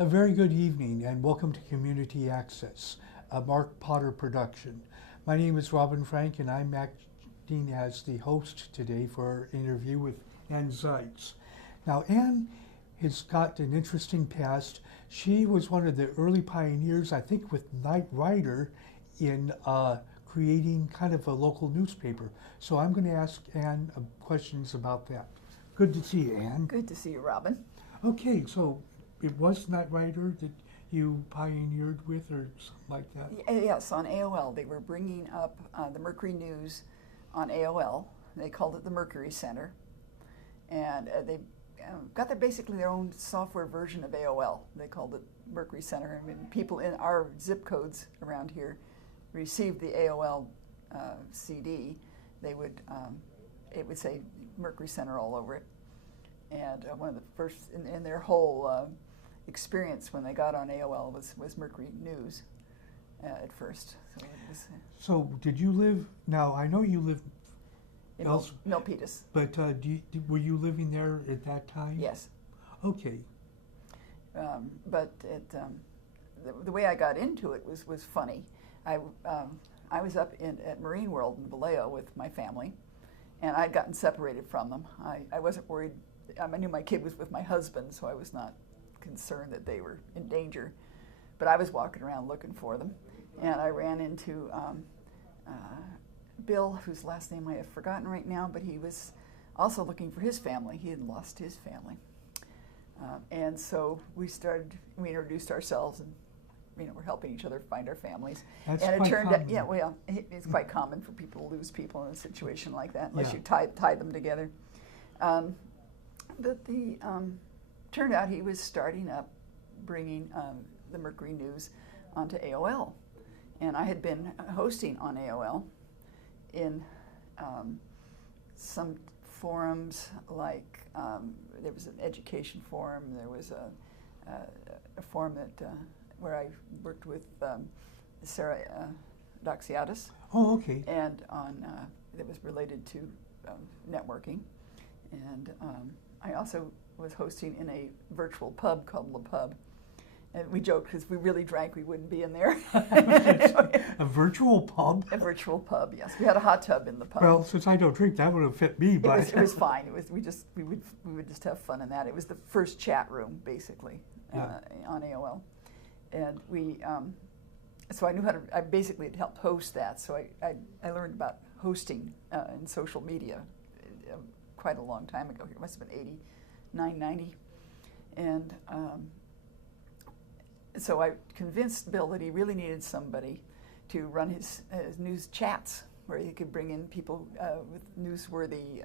A very good evening and welcome to Community Access, a Mark Potter production. My name is Robin Frank and I'm acting as the host today for our interview with Ann Ziese. Now Ann has got an interesting past. She was one of the early pioneers, I think with Knight Ridder, in creating kind of a local newspaper. So I'm going to ask Ann questions about that. Good to see you, Ann. Good to see you, Robin. Okay, so it was Knight Ridder that you pioneered with or something like that? Yes, on AOL. They were bringing up the Mercury News on AOL. They called it the Mercury Center. And they got basically their own software version of AOL. They called it Mercury Center. I mean, people in our zip codes around here received the AOL CD. They would, it would say Mercury Center all over it. And one of the first in their whole experience when they got on AOL was Mercury News at first. So did you live, now I know you lived in Milpitas. But were you living there at that time? Yes. Okay. But the way I got into it was funny. I was up at Marine World in Vallejo with my family, and I'd gotten separated from them. I wasn't worried. I knew my kid was with my husband, so I was not concerned that they were in danger. But I was walking around looking for them, and I ran into Bill, whose last name I have forgotten right now, but he was also looking for his family. He had lost his family. And so we introduced ourselves, and we're helping each other find our families. That's and it quite turned common. out, yeah, well, it's quite common for people to lose people in a situation like that, unless Yeah. you tie them together. But turned out he was starting up bringing the Mercury News onto AOL. And I had been hosting on AOL in some forums, like there was an education forum, there was a forum that where I worked with Sarah Doxiadis. Oh, okay. And that was related to networking. And I also was hosting in a virtual pub called La Pub. And we joked because we really drank, we wouldn't be in there. A virtual pub? A virtual pub, yes. We had a hot tub in the pub. Well, since I don't drink, that would have fit me. But It was fine. We would just have fun in that. It was the first chat room, basically, on AOL. And so I knew how to. I basically had helped host that. So I learned about hosting in social media quite a long time ago. It must have been 89, 90. And so I convinced Bill that he really needed somebody to run his news chats, where he could bring in people with newsworthy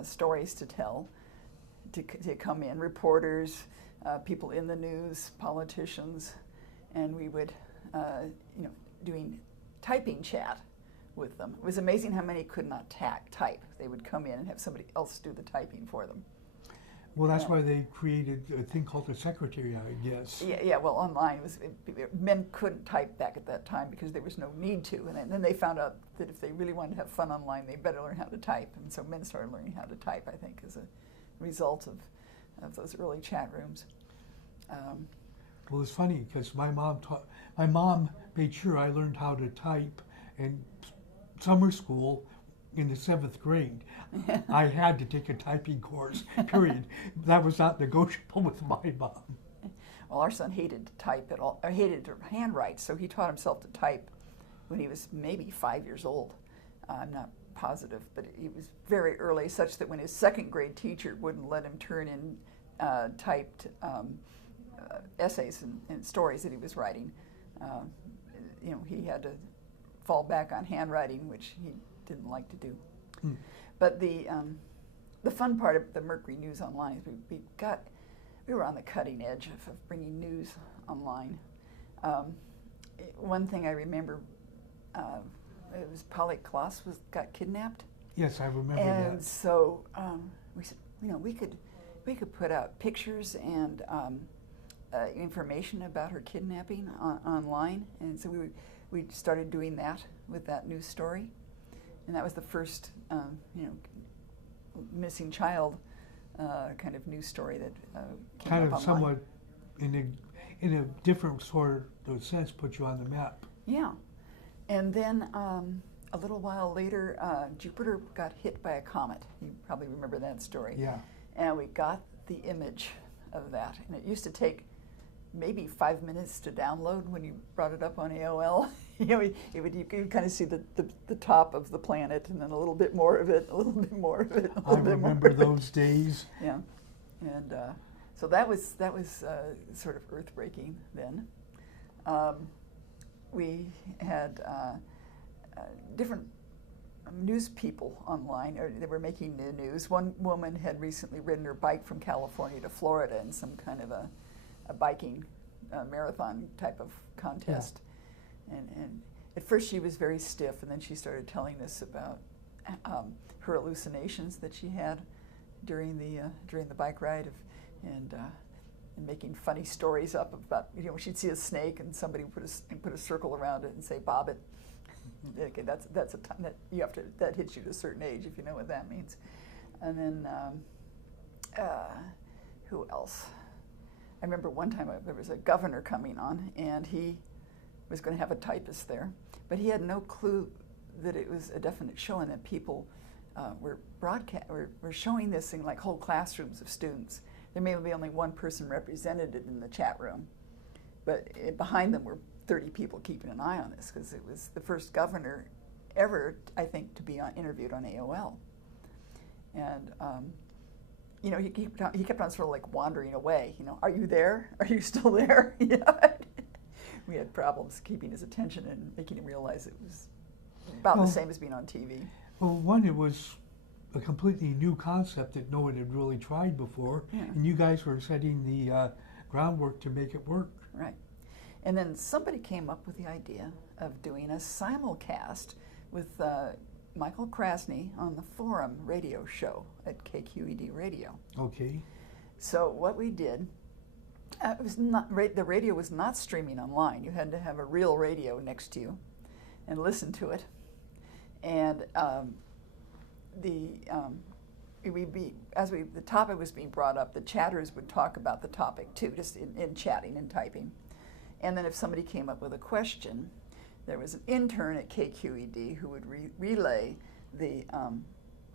stories to tell, to come in, reporters, people in the news, politicians, and we would, doing typing chat with them. It was amazing how many could not type. They would come in and have somebody else do the typing for them. Well, that's why they created a thing called the secretary, I guess. Yeah. Well, online men couldn't type back at that time because there was no need to, and then they found out that if they really wanted to have fun online, they better learn how to type, and so men started learning how to type. I think as a result of those early chat rooms. Well, it's funny because my mom made sure I learned how to type in summer school. In the 7th grade, I had to take a typing course, period. That was not negotiable with my mom. Well, our son hated to type at all, or hated to handwrite, so he taught himself to type when he was maybe 5 years old. I'm not positive, but he was very early, such that when his 2nd grade teacher wouldn't let him turn in typed essays and stories that he was writing, he had to fall back on handwriting, which he didn't like to do. But the fun part of the Mercury News Online is we were on the cutting edge of bringing news online. One thing I remember, it was Polly Klaas got kidnapped. Yes, I remember that. And so we said, we could put out pictures and information about her kidnapping online, and so we started doing that with that news story. And that was the first, missing child kind of news story that came kind up of online. somewhat in a different sort of sense, put you on the map. Yeah. And then a little while later, Jupiter got hit by a comet. You probably remember that story. Yeah. And we got the image of that. And it used to take maybe 5 minutes to download when you brought it up on AOL. You could kind of see the top of the planet, and then a little bit more of it, a little bit more of it, a little I bit more remember of it. those days. Yeah. And so that was sort of earth-breaking then. We had different news people online. They were making new news. One woman had recently ridden her bike from California to Florida in some kind of a biking marathon type of contest. Yeah. And at first she was very stiff, and then she started telling us about her hallucinations that she had during the bike ride, and making funny stories up about, she'd see a snake and somebody would put a circle around it and say, "Bob it." Okay, that's a time that you have to, that hits you to a certain age, if you know what that means. And then who else? I remember one time there was a governor coming on, and he was going to have a typist there, but he had no clue that it was a definite show, and that people were showing this in like whole classrooms of students. There may be only one person represented in the chat room, but behind them were 30 people keeping an eye on this, because it was the first governor ever, I think, to be interviewed on AOL. And he kept on sort of like wandering away. Are you there? Are you still there? We had problems keeping his attention and making him realize it was about the same as being on TV. Well, one, it was a completely new concept that no one had really tried before, Yeah. and you guys were setting the groundwork to make it work. Right. And then somebody came up with the idea of doing a simulcast with Michael Krasny on the Forum radio show at KQED Radio. Okay. So what we did, it was not, the radio was not streaming online. You had to have a real radio next to you and listen to it. And the topic was being brought up, the chatters would talk about the topic too, just in chatting and typing. And then if somebody came up with a question, there was an intern at KQED who would relay the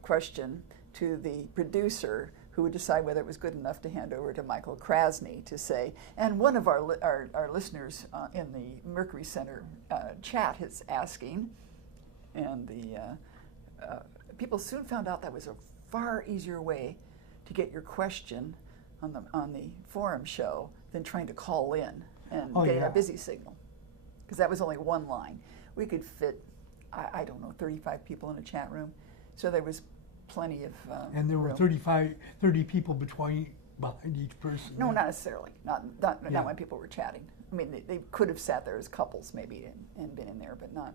question to the producer, who would decide whether it was good enough to hand over to Michael Krasny to say, and one of our listeners in the Mercury Center chat is asking, and the people soon found out that was a far easier way to get your question on the forum show than trying to call in and getting a busy signal, because that was only one line. We could fit, I don't know, 35 people in a chat room, so there was plenty of and there were room. 30 people behind each person. No, not necessarily. Not when people were chatting. I mean, they could have sat there as couples maybe and been in there, but not.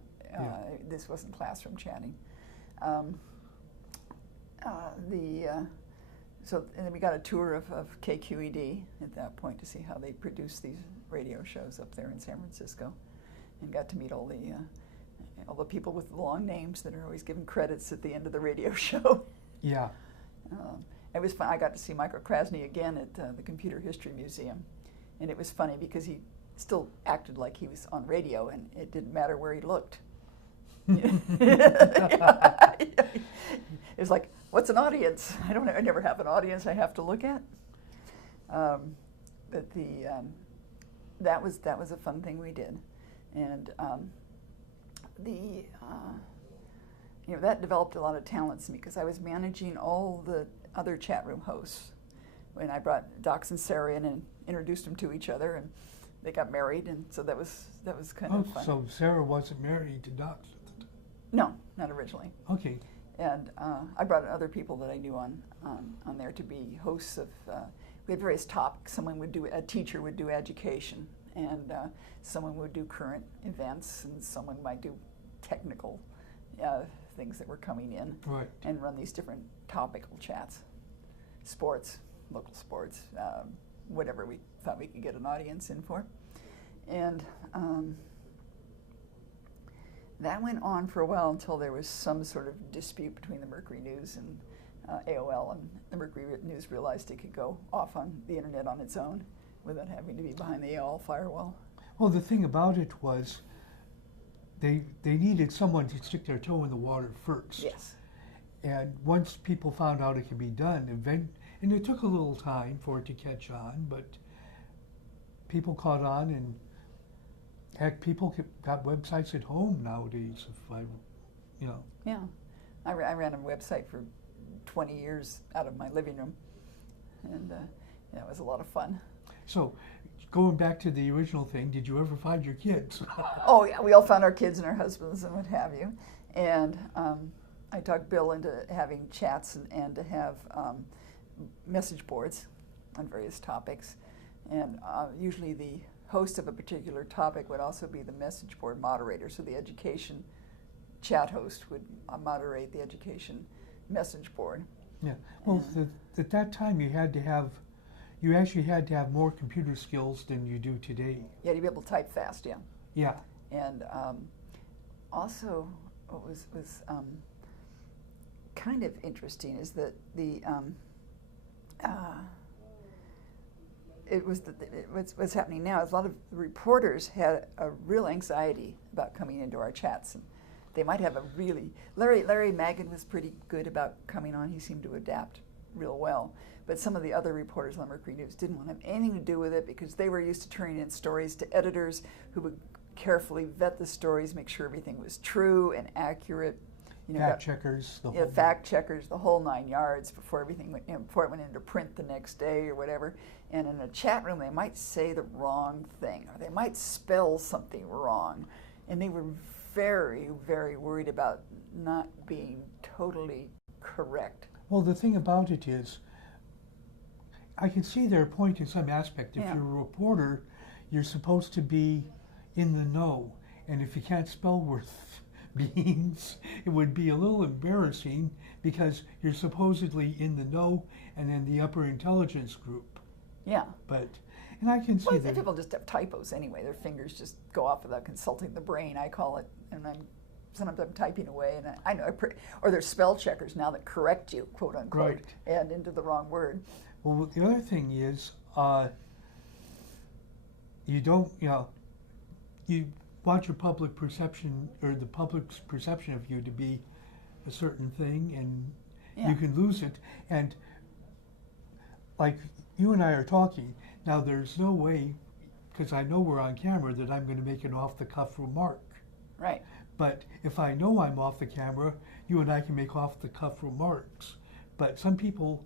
This wasn't classroom chatting. So and then we got a tour of KQED at that point to see how they produce these radio shows up there in San Francisco, and got to meet all the people with the long names that are always given credits at the end of the radio show. Yeah. It was fun. I got to see Michael Krasny again at the Computer History Museum, and it was funny because he still acted like he was on radio, and it didn't matter where he looked. It was like, what's an audience? I never have an audience I have to look at. But that was a fun thing we did, and that developed a lot of talents in me, because I was managing all the other chat room hosts. When I brought Docs and Sarah in and introduced them to each other, and they got married, and so that was kind of fun. So Sarah wasn't married to Docs? No, not originally. Okay. And I brought in other people that I knew on there to be hosts of. We had various topics. A teacher would do education, and someone would do current events, and someone might do technical things that were coming in, right, and run these different topical chats, sports, local sports, whatever we thought we could get an audience in for, and. That went on for a while until there was some sort of dispute between the Mercury News and AOL, and the Mercury News realized it could go off on the internet on its own, without having to be behind the AOL firewall. Well, the thing about it was they needed someone to stick their toe in the water first. Yes. And once people found out it could be done, and it took a little time for it to catch on, but people caught on, and heck, people got websites at home nowadays. Yeah, I ran a website for 20 years out of my living room, and it was a lot of fun. So, going back to the original thing, did you ever find your kids? Oh yeah, we all found our kids and our husbands and what have you, and I talked Bill into having chats and to have message boards on various topics, and usually the host of a particular topic would also be the message board moderator. So the education chat host would moderate the education message board. Yeah. Well, at that time you actually had to have more computer skills than you do today. Yeah, to be able to type fast. Yeah. Yeah. And also, what was kind of interesting is that what's happening now is a lot of the reporters had a real anxiety about coming into our chats, and they might have a really Larry Magid was pretty good about coming on. He seemed to adapt real well, but some of the other reporters on Mercury News didn't want to have anything to do with it because they were used to turning in stories to editors who would carefully vet the stories, make sure everything was true and accurate. Fact checkers, fact checkers, the whole 9 yards before everything went, before it went into print the next day or whatever. And in a chat room, they might say the wrong thing, or they might spell something wrong, and they were very, very worried about not being totally correct. Well, the thing about it is, I can see their point in some aspect. If Yeah. you're a reporter, you're supposed to be in the know, and if you can't spell worth beans, it would be a little embarrassing because you're supposedly in the know and in the upper intelligence group. Yeah. And I can see Well, that. people just have typos anyway. Their fingers just go off without consulting the brain, I call it. And sometimes I'm typing away, and I know, or there's spell checkers now that correct you, quote unquote, Right. and into the wrong word. Well, the other thing is, you don't, you want your public perception, or the public's perception of you to be a certain thing, and Yeah. you can lose it. And like you and I are talking, now there's no way, because I know we're on camera, that I'm going to make an off-the-cuff remark. Right. But if I know I'm off the camera, you and I can make off-the-cuff remarks. But some people,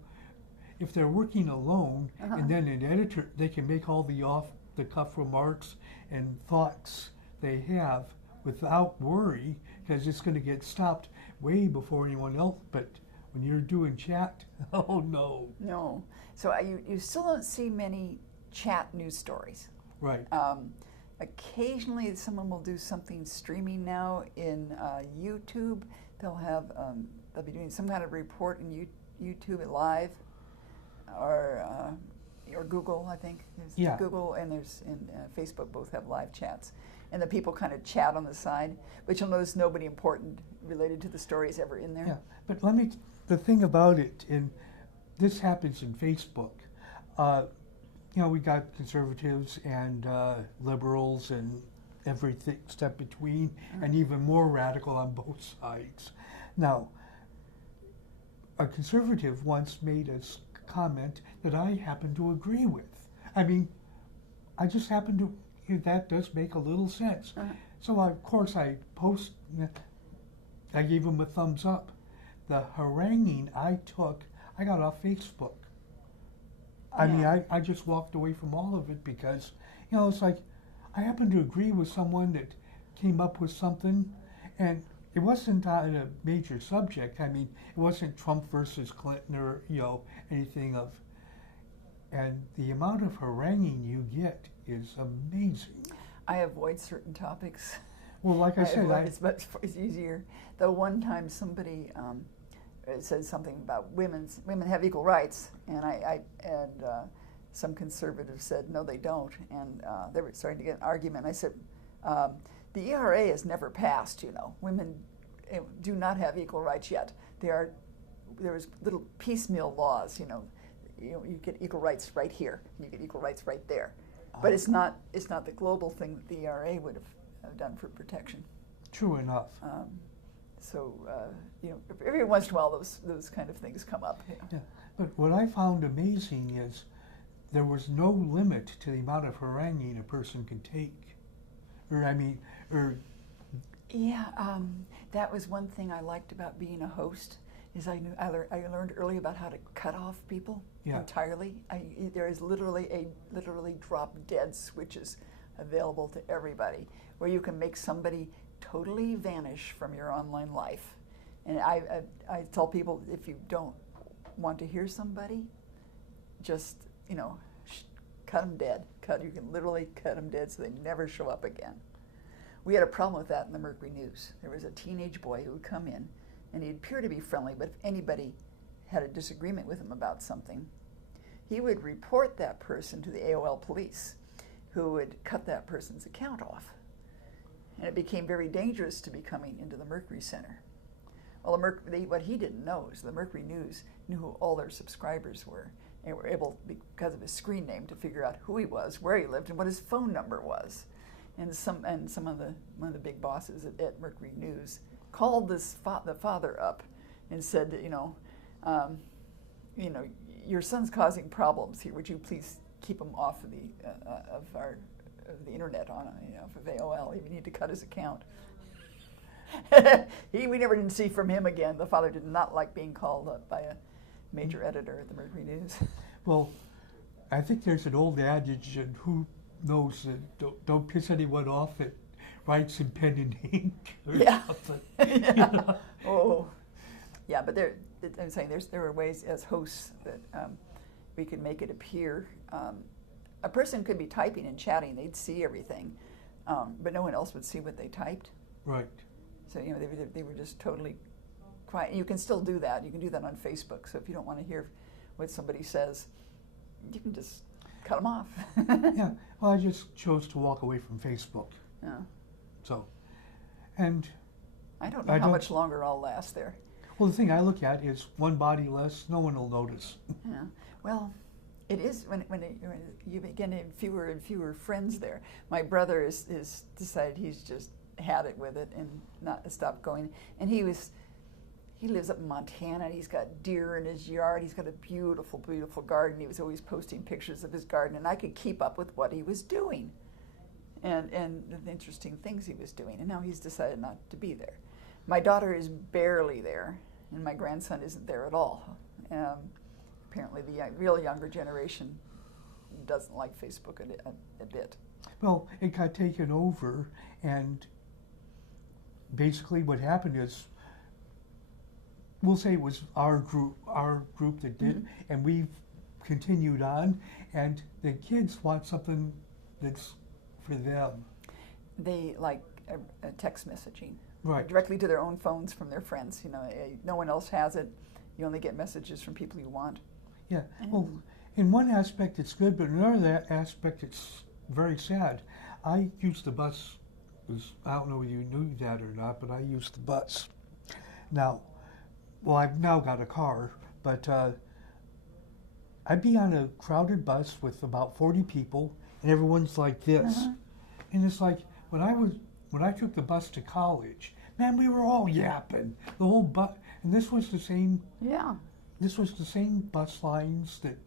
if they're working alone, and then an editor, they can make all the off-the-cuff remarks and thoughts they have without worry, because it's going to get stopped way before anyone else. But when you're doing chat, oh no. No. So you still don't see many chat news stories. Right. Occasionally someone will do something streaming now in YouTube. They'll be doing some kind of report in YouTube live, or Google, I think. There's Google and Facebook both have live chats. And the people kind of chat on the side, but you'll notice nobody important related to the story is ever in there. Yeah, but the thing about it, and this happens in Facebook, we got conservatives and liberals and everything step between, and even more radical on both sides. Now, a conservative once made a comment that I happen to agree with. I mean, I just happen to, that does make a little sense. So of course I gave him a thumbs up. The haranguing I got off Facebook. I mean, I just walked away from all of it because, it's like, I happen to agree with someone that came up with something, and it wasn't on a major subject. I mean, it wasn't Trump versus Clinton or, anything of, and the amount of haranguing you get is amazing. I avoid certain topics. Well, like I said, it's easier. Though one time somebody said something about women have equal rights, and some conservatives said no, they don't, and they were starting to get an argument. I said, the ERA has never passed. Women do not have equal rights yet. There was little piecemeal laws. you get equal rights right here, and you get equal rights right there. But it's not the global thing that the ERA would have done for protection. True enough. So every once in a while those kind of things come up. Yeah. But what I found amazing is there was no limit to the amount of haranguing a person could take. That was one thing I liked about being a host. Is I learned early about how to cut off people entirely. There is literally drop dead switches available to everybody, where you can make somebody totally vanish from your online life. And I tell people, if you don't want to hear somebody, just cut them dead. You can literally cut them dead so they never show up again. We had a problem with that in the Mercury News. There was a teenage boy who would come in, and he'd appear to be friendly, but if anybody had a disagreement with him about something, he would report that person to the AOL police, who would cut that person's account off. And it became very dangerous to be coming into the Mercury Center. Well, what he didn't know is the Mercury News knew who all their subscribers were, and were able, because of his screen name, to figure out who he was, where he lived, and what his phone number was. And one of the big bosses at Mercury News called the father up and said, your son's causing problems here. Would you please keep him off of the internet off of AOL? We need to cut his account. We never didn't see from him again. The father did not like being called up by a major editor at the Mercury News. Well, I think there's an old adage, and who knows that don't piss anyone off that writes in pen and ink or something. Oh, yeah. But I'm saying there are ways as hosts that we can make it appear. A person could be typing and chatting; they'd see everything, but no one else would see what they typed. Right. So they were just totally quiet. You can still do that. You can do that on Facebook. So if you don't want to hear what somebody says, you can just cut them off. Yeah. Well, I just chose to walk away from Facebook. Yeah. So, and I don't know how much longer I'll last there. Well, the thing I look at is one body less, no one will notice. Yeah. Well, it is when you begin to have fewer and fewer friends there. My brother is decided he's just had it with it and not stopped going. And he lives up in Montana, and he's got deer in his yard. He's got a beautiful, beautiful garden. He was always posting pictures of his garden, and I could keep up with what he was doing and the interesting things he was doing. And now he's decided not to be there. My daughter is barely there, and my grandson isn't there at all. Apparently the real younger generation doesn't like Facebook a bit. Well, it got taken over, and basically what happened is, we'll say it was our group that did, and we've continued on, and the kids want something that's for them. They like a text messaging. Right. Directly to their own phones from their friends. No one else has it. You only get messages from people you want. Yeah. Well, in one aspect it's good, but in another aspect it's very sad. I used the bus. I don't know if you knew that or not, but I used the bus. Now, well, I've now got a car, but I'd be on a crowded bus with about 40 people, and everyone's like this. And it's like, when I took the bus to college, man, we were all yapping. The whole bus, and this was the same. Yeah. This was the same bus lines that,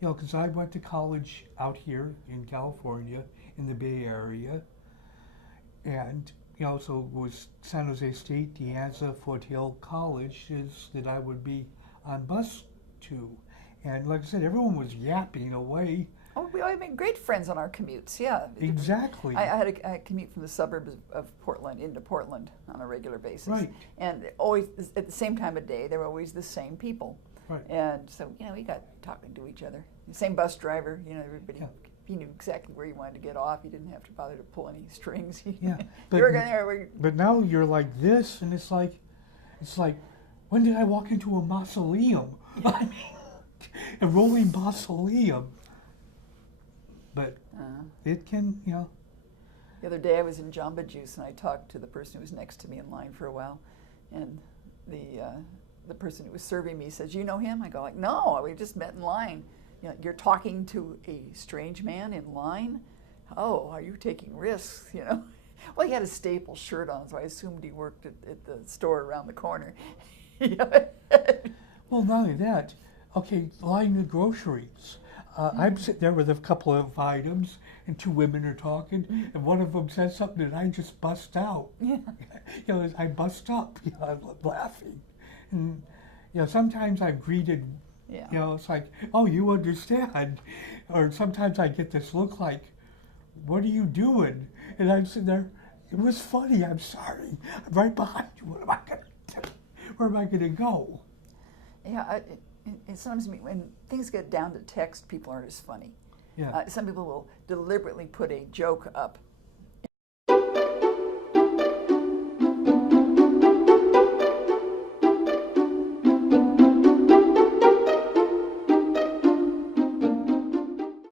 because I went to college out here in California, in the Bay Area, and so it was San Jose State, De Anza, Foothill colleges that I would be on bus to. And like I said, everyone was yapping away. Oh, we made great friends on our commutes, yeah. Exactly. I had a commute from the suburbs of Portland into Portland on a regular basis. Right. And always, at the same time of day, there were always the same people. Right. And so, we got talking to each other. The same bus driver, everybody, he knew exactly where you wanted to get off. You didn't have to bother to pull any strings. Yeah. But now you're like this, and it's like, when did I walk into a mausoleum? I mean, a rolling mausoleum. But it can, The other day I was in Jamba Juice, and I talked to the person who was next to me in line for a while, and the the person who was serving me says, "You know him?" I go like, "No, we just met in line." You know, "You're talking to a strange man in line? Oh, are you taking risks?" You know. Well, he had a staple shirt on, so I assumed he worked at the store around the corner. You know? Well, not only that, okay, line the groceries. I'm sitting there with a couple of items, and two women are talking, and one of them says something, and I just bust out. Yeah. You know, I bust up, you know, I'm laughing. And, you know, sometimes I'm greeted, Yeah. you know, it's like, "Oh, you understand." Or sometimes I get this look like, "What are you doing?" And I'm sitting there, "It was funny, I'm sorry. I'm right behind you. What am I going to do? Where am I going to go?" Yeah, it sometimes when things get down to text, people aren't as funny. Yeah. Some people will deliberately put a joke up